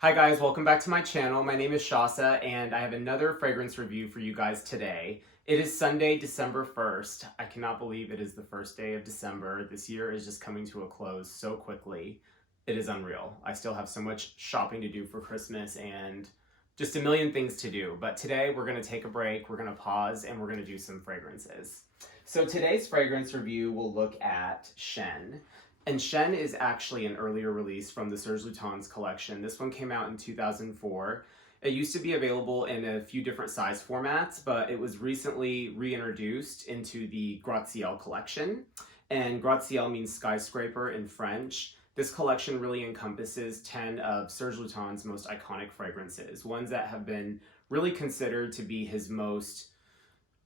Hi guys, welcome back to my channel. My name is Shasa and I have another fragrance review for you guys today. It is Sunday, December 1st. I cannot believe it is the first day of December. This year is just coming to a close so quickly. It is unreal. I still have so much shopping to do for Christmas and just a million things to do. But today we're going to take a break, we're going to pause, and we're going to do some fragrances. So today's fragrance review will look at Chene. And Chene is actually an earlier release from the Serge Lutens collection. This one came out in 2004. It used to be available in a few different size formats, but it was recently reintroduced into the Gratte-Ciel collection. And Gratte-Ciel means skyscraper in French. This collection really encompasses 10 of Serge Lutens' most iconic fragrances, ones that have been really considered to be his most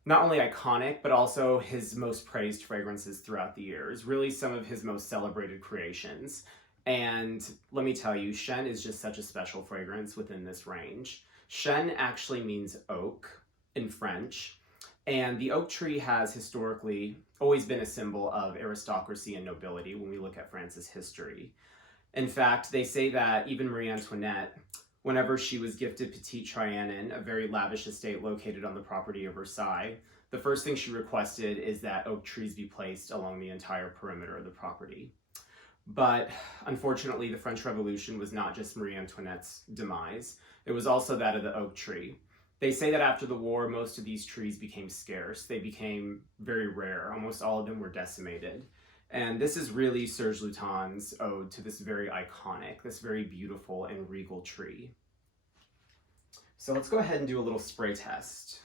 not only iconic, but also his most praised fragrances throughout the years, really some of his most celebrated creations. And let me tell you, Chene is just such a special fragrance within this range. Chene actually means oak in French, and the oak tree has historically always been a symbol of aristocracy and nobility when we look at France's history. In fact, they say that even Marie Antoinette, whenever she was gifted Petite Trianon, a very lavish estate located on the property of Versailles, the first thing she requested is that oak trees be placed along the entire perimeter of the property. But unfortunately, the French Revolution was not just Marie Antoinette's demise, it was also that of the oak tree. They say that after the war, most of these trees became scarce. They became very rare. Almost all of them were decimated. And this is really Serge Lutens' ode to this very iconic, this very beautiful and regal tree. So let's go ahead and do a little spray test.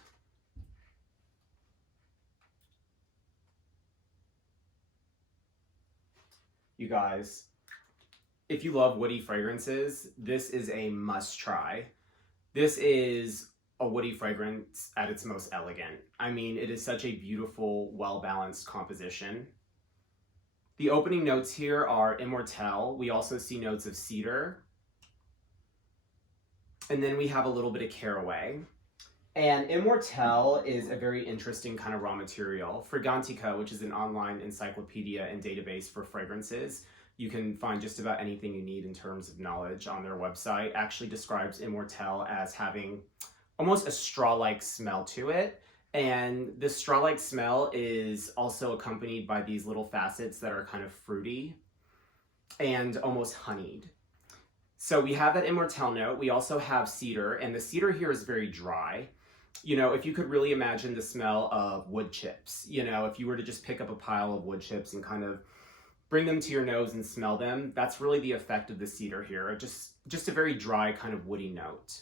You guys, if you love woody fragrances, this is a must try. This is a woody fragrance at its most elegant. I mean, it is such a beautiful, well-balanced composition. The opening notes here are immortelle. We also see notes of cedar. And then we have a little bit of caraway. And immortelle is a very interesting kind of raw material. Fragrantica, which is an online encyclopedia and database for fragrances, you can find just about anything you need in terms of knowledge on their website, actually describes immortelle as having almost a straw-like smell to it. And this straw-like smell is also accompanied by these little facets that are kind of fruity and almost honeyed. So we have that immortelle note. We also have cedar, and the cedar here is very dry. You know, if you could really imagine the smell of wood chips, you know, if you were to just pick up a pile of wood chips and kind of bring them to your nose and smell them, that's really the effect of the cedar here. Just a very dry kind of woody note.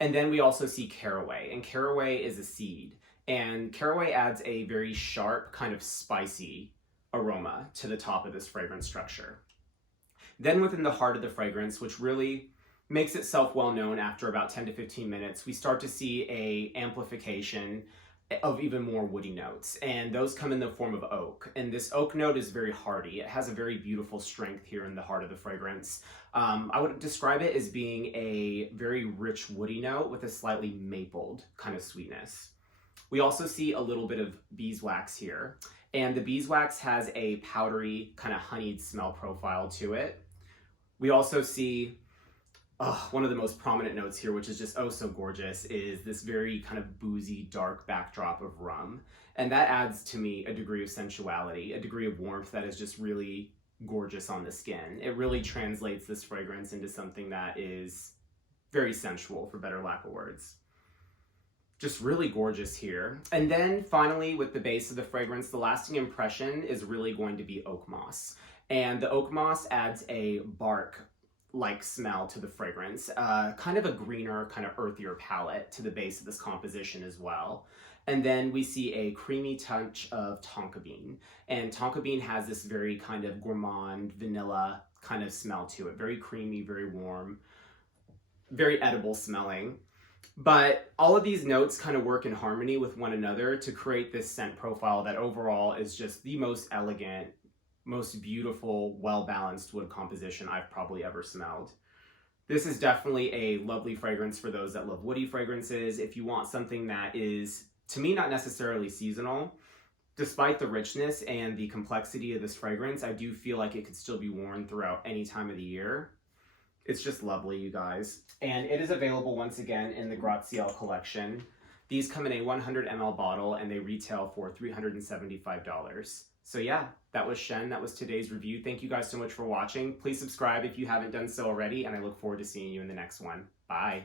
And then we also see caraway, and caraway is a seed. And caraway adds a very sharp, kind of spicy aroma to the top of this fragrance structure. Then within the heart of the fragrance, which really makes itself well known after about 10 to 15 minutes, we start to see a amplification of even more woody notes. And those come in the form of oak. And this oak note is very hearty. It has a very beautiful strength here in the heart of the fragrance. I would describe it as being a very rich woody note with a slightly mapled kind of sweetness. We also see a little bit of beeswax here, and the beeswax has a powdery, kind of honeyed smell profile to it. We also see one of the most prominent notes here, which is just oh so gorgeous, is this very kind of boozy, dark backdrop of rum. And that adds to me a degree of sensuality, a degree of warmth that is just really gorgeous on the skin. It really translates this fragrance into something that is very sensual, for better lack of words. Just really gorgeous here. And then finally, with the base of the fragrance, the lasting impression is really going to be oak moss. And the oak moss adds a bark-like smell to the fragrance, kind of a greener, kind of earthier palette to the base of this composition as well. And then we see a creamy touch of tonka bean. And tonka bean has this very kind of gourmand, vanilla kind of smell to it. Very creamy, very warm, very edible smelling. But all of these notes kind of work in harmony with one another to create this scent profile that overall is just the most elegant, most beautiful, well-balanced wood composition I've probably ever smelled. This is definitely a lovely fragrance for those that love woody fragrances. If you want something that is, to me, not necessarily seasonal, despite the richness and the complexity of this fragrance, I do feel like it could still be worn throughout any time of the year. It's just lovely, you guys. And it is available once again in the Graziel collection. These come in a 100 ml bottle and they retail for $375. So yeah, that was Chene. That was today's review. Thank you guys so much for watching. Please subscribe if you haven't done so already, and I look forward to seeing you in the next one. Bye.